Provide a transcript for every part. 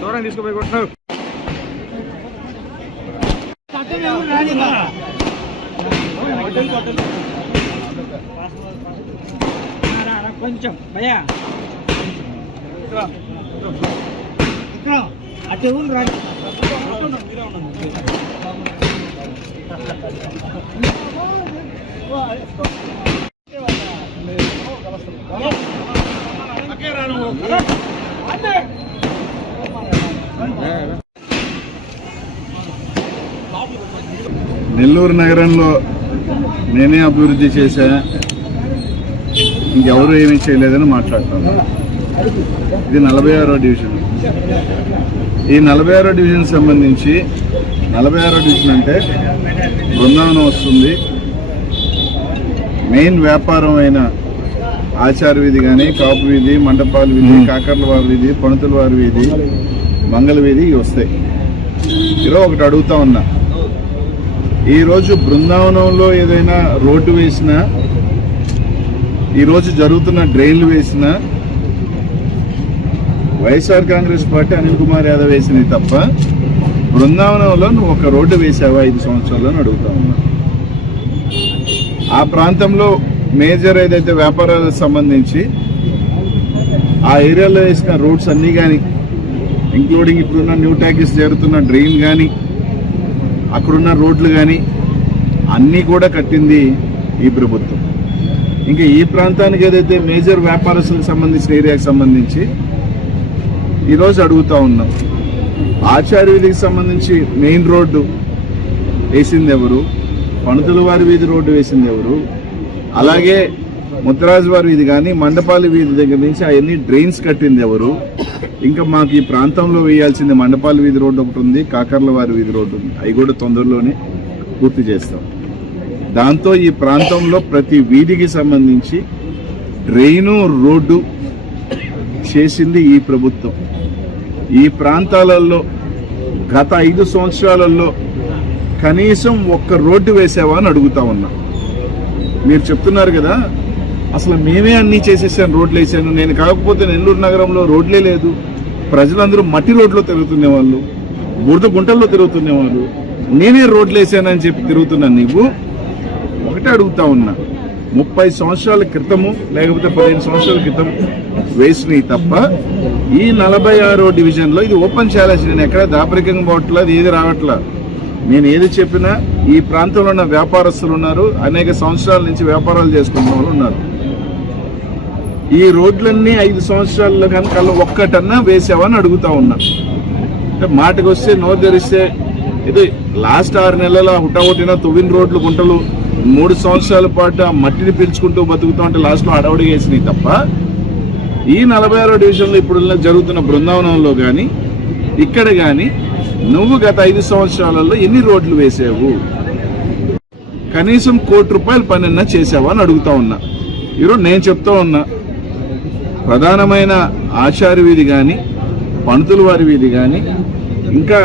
దూరం తీసుకుపోయి కొట్టినావు కొంచెం భయ్యా అటు రాని నెల్లూరు నగరంలో నేనే అభివృద్ధి చేశా, ఇంకెవరు ఏమీ చేయలేదని మాట్లాడుతాను. ఇది 46వ డివిజన్. ఈ 46వ డివిజన్ సంబంధించి 46వ డివిజన్ అంటే బృందావనం వస్తుంది. మెయిన్ వ్యాపారం అయిన ఆచార వీధి కానీ, కాపు వీధి, మండపాల వీధి, కాకర్ల వారి వీధి, పణుతుల వారి వీధి, మంగళ వీధి వస్తాయి. ఈరోజు ఒకటి అడుగుతా ఉన్నా, ఈరోజు బృందావనంలో ఏదైనా రోడ్డు వేసినా, ఈరోజు జరుగుతున్న డ్రైన్లు వేసినా వైఎస్ఆర్ కాంగ్రెస్ పార్టీ అనిల్ కుమార్ యాదవ్ వేసినవి తప్ప బృందావనంలో నువ్వు ఒక రోడ్డు వేసావా 5 సంవత్సరాల్లో అని అడుగుతా ఉన్నా. ఆ ప్రాంతంలో మేజర్ ఏదైతే వ్యాపారాలకు సంబంధించి ఆ ఏరియాలో వేసిన రోడ్స్ అన్నీ కానీ, ఇంక్లూడింగ్ ఇప్పుడున్న న్యూ ట్యాక్స్ జరుగుతున్న డ్రైన్ కానీ, అక్కడున్న రోడ్లు కానీ అన్నీ కూడా కట్టింది ఈ ప్రభుత్వం. ఇంకా ఈ ప్రాంతానికి ఏదైతే మేజర్ వ్యాపారస్తులకు సంబంధించిన ఏరియాకి సంబంధించి ఈరోజు అడుగుతా ఉన్నాం, ఆచార్య వీధికి సంబంధించి మెయిన్ రోడ్డు వేసింది ఎవరు? పణుతుల వారి వీధి రోడ్డు వేసింది ఎవరు? అలాగే ముత్తరాజు వారి వీధి కానీ, మండపాల వీధి దగ్గర నుంచి అవన్నీ డ్రైన్స్ కట్టింది ఎవరు? ఇంకా మాకు ఈ ప్రాంతంలో వేయాల్సింది మండపాల వీధి రోడ్డు ఒకటి ఉంది, కాకర్ల వారి వీధి రోడ్డు ఉంది. అవి కూడా తొందరలోనే పూర్తి చేస్తాం. దాంతో ఈ ప్రాంతంలో ప్రతి వీధికి సంబంధించి డ్రైను రోడ్డు చేసింది ఈ ప్రభుత్వం. ఈ ప్రాంతాలలో గత 5 సంవత్సరాలలో కనీసం ఒక్క రోడ్డు వేసావా అని అడుగుతా ఉన్నా. మీరు చెప్తున్నారు కదా, అసలు మేమే అన్నీ చేసేసాను, రోడ్లు వేసాను. నేను కాకపోతే నెల్లూరు నగరంలో రోడ్లే లేదు, ప్రజలందరూ మట్టి రోడ్లో తిరుగుతునేవాళ్ళు, బురద గుంటల్లో తిరుగుతునేవాళ్ళు. నేనే రోడ్లు వేసానని చెప్పి తిరుగుతున్నాను. నీవు ఒకటే అడుగుతా ఉన్నా, 30 సంవత్సరాల క్రితము లేకపోతే 15 సంవత్సరాల క్రితం వేసినవి తప్ప ఈ 46వ డివిజన్లో ఇది ఓపెన్ ఛాలెంజ్. నేను ఎక్కడ దాపరికంగా పోవట్లా, అది ఏది రావట్లా. నేను ఏది చెప్పినా ఈ ప్రాంతంలో ఉన్న వ్యాపారస్తులు ఉన్నారు, అనేక సంవత్సరాల నుంచి వ్యాపారాలు చేసుకున్న వాళ్ళు ఉన్నారు. ఈ రోడ్లన్నీ 5 సంవత్సరాల్లో కనుక ఒక్కటన్నా వేసావని అడుగుతా ఉన్నా. అంటే మాటకు వస్తే నోరు తెరిస్తే ఇది లాస్ట్ 6 నెలల హుటాహుటిన తొవ్విన రోడ్లు గుంటలు 3 సంవత్సరాల పాటు ఆ మట్టిని పీల్చుకుంటూ బతుకుతా ఉంటే లాస్ట్లో అడవుడిగా వేసినాయి తప్ప ఈ 46వ డివిజన్లో ఇప్పుడు జరుగుతున్న బృందావనంలో కానీ ఇక్కడ కానీ నువ్వు గత 5 సంవత్సరాలలో ఎన్ని రోడ్లు వేసావు? కనీసం ₹1 కోటి పనన్నా చేసావా అని అడుగుతా ఉన్నా. ఈరోజు నేను చెప్తా ఉన్నా, ప్రధానమైన ఆచార్య వీధి కానీ, పణుతుల వారి వీధి కానీ, ఇంకా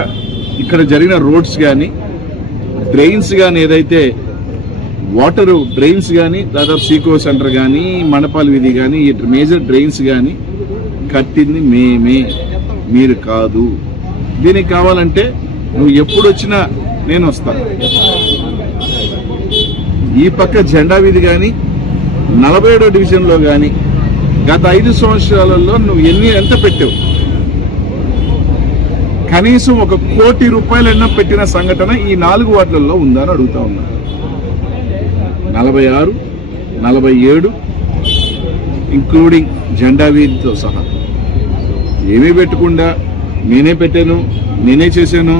ఇక్కడ జరిగిన రోడ్స్ కానీ, డ్రైన్స్ కానీ, ఏదైతే వాటర్ డ్రైన్స్ కానీ, దాదాపు సీకో సెంటర్ కానీ, మండపాల వీధి కానీ, ఈ మేజర్ డ్రైన్స్ కానీ కట్టింది మేమే, మీరు కాదు. దీనికి కావాలంటే నువ్వు ఎప్పుడు వచ్చినా నేను వస్తాను. ఈ పక్క జెండా వీధి కానీ 47వ డివిజన్లో కానీ గత 5 సంవత్సరాలలో నువ్వు ఎంత పెట్టావు? కనీసం 1 కోటి రూపాయలైనా పెట్టిన సంఘటన ఈ 4 వార్డులలో ఉందా అని అడుగుతా ఉన్నా. 46, 47 ఇంక్లూడింగ్ జెండా వీధితో సహా ఏమీ పెట్టకుండా నేనే పెట్టాను, నేనే చేశాను.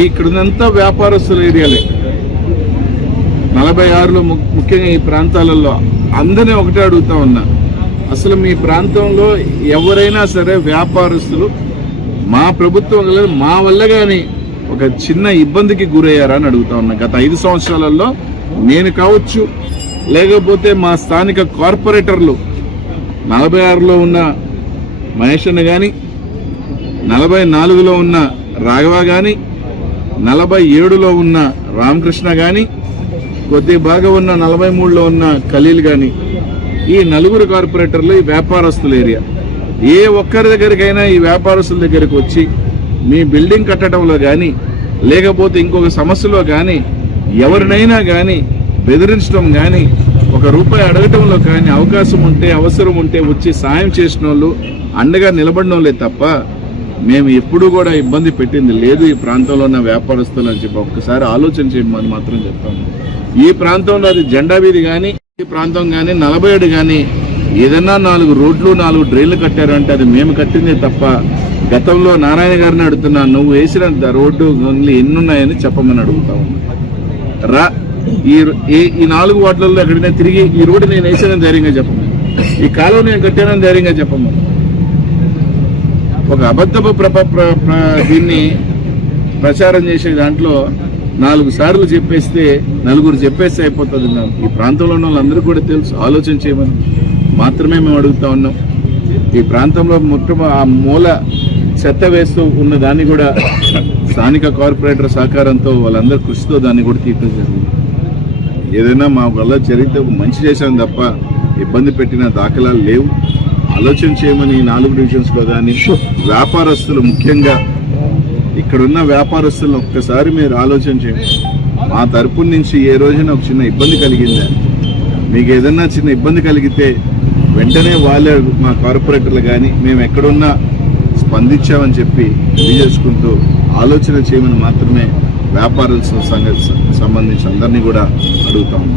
ఇక్కడున్నంతా వ్యాపారస్తుల ఏరియాలే. 46లో ముఖ్యంగా ఈ ప్రాంతాలలో అందరినీ ఒకటే అడుగుతా ఉన్నా, అసలు మీ ప్రాంతంలో ఎవరైనా సరే వ్యాపారస్తులు మా ప్రభుత్వం మా వల్ల కానీ ఒక చిన్న ఇబ్బందికి గురయ్యారా అని అడుగుతా ఉన్నా. గత 5 సంవత్సరాలలో నేను కావచ్చు, లేకపోతే మా స్థానిక కార్పొరేటర్లు 46లో ఉన్న మహేష్ అన్న కానీ, 44లో ఉన్న రాఘవ కానీ, 47లో ఉన్న రామకృష్ణ కానీ, కొద్ది బాగా ఉన్న 43లో ఉన్న ఖలీల్ కానీ, ఈ 4 కార్పొరేటర్లు ఈ వ్యాపారస్తుల ఏరియా. ఏ ఒక్కరి దగ్గరికైనా ఈ వ్యాపారస్తుల దగ్గరికి వచ్చి మీ బిల్డింగ్ కట్టడంలో కానీ, లేకపోతే ఇంకొక సమస్యలో కానీ, ఎవరినైనా కానీ బెదిరించడం కానీ, 1 రూపాయి అడగటంలో కానీ అవకాశం ఉంటే, అవసరం ఉంటే వచ్చి సాయం చేసిన వాళ్ళు, అండగా నిలబడడం లేదు తప్ప మేము ఎప్పుడూ కూడా ఇబ్బంది పెట్టింది లేదు ఈ ప్రాంతంలో ఉన్న వ్యాపారస్తులు అని చెప్పి ఒక్కసారి ఆలోచన చేయమని మాత్రం చెప్తాము. ఈ ప్రాంతంలో అది జెండా వీధి కానీ, ఈ ప్రాంతం కానీ, 47 కానీ ఏదన్నా 4 రోడ్లు 4 డ్రైన్లు కట్టారంటే అది మేము కట్టిందే తప్ప గతంలో నారాయణ గారిని అడుగుతున్నా, నువ్వు వేసిన రోడ్డు ఎన్నున్నాయని చెప్పమని అడుగుతా ఉన్నా. ఈ 4 వార్డులలో ఎక్కడైనా తిరిగి ఈ రోడ్డు నేను వేసానని ధైర్యంగా చెప్పము, ఈ కాలువ నేను కట్టానని ధైర్యంగా చెప్పము. ఒక అబద్ధపు దీన్ని ప్రచారం చేసే దాంట్లో 4 సార్లు చెప్పేస్తే 4 చెప్పేస్తే అయిపోతుంది. ఈ ప్రాంతంలో ఉన్న వాళ్ళందరూ కూడా తెలుసు, ఆలోచన చేయమని మాత్రమే మేము అడుగుతా ఉన్నాం. ఈ ప్రాంతంలో ఆ మూల చెత్త వేస్తూ ఉన్న దాన్ని కూడా స్థానిక కార్పొరేటర్ సహకారంతో వాళ్ళందరూ కృషితో దాన్ని కూడా తీర్చడం జరిగింది. ఏదైనా మా వల్ల జరిగితే మంచి చేశాం తప్ప ఇబ్బంది పెట్టిన దాఖలాలు లేవు. ఆలోచన చేయమని 4 డివిజన్స్లో కానీ వ్యాపారస్తులు, ముఖ్యంగా ఇక్కడున్న వ్యాపారస్తులను ఒక్కసారి మీరు ఆలోచన చేయండి. మా తరపు నుంచి ఏ రోజున ఒక చిన్న ఇబ్బంది కలిగిందా? మీకు ఏదన్నా చిన్న ఇబ్బంది కలిగితే వెంటనే వాళ్ళే మా కార్పొరేటర్లు కానీ మేము ఎక్కడున్నా స్పందించామని చెప్పి తెలియజేసుకుంటూ ఆలోచన చేయమని మాత్రమే వ్యాపారాలకు సంబంధించి అందరినీ కూడా అడుగుతాము.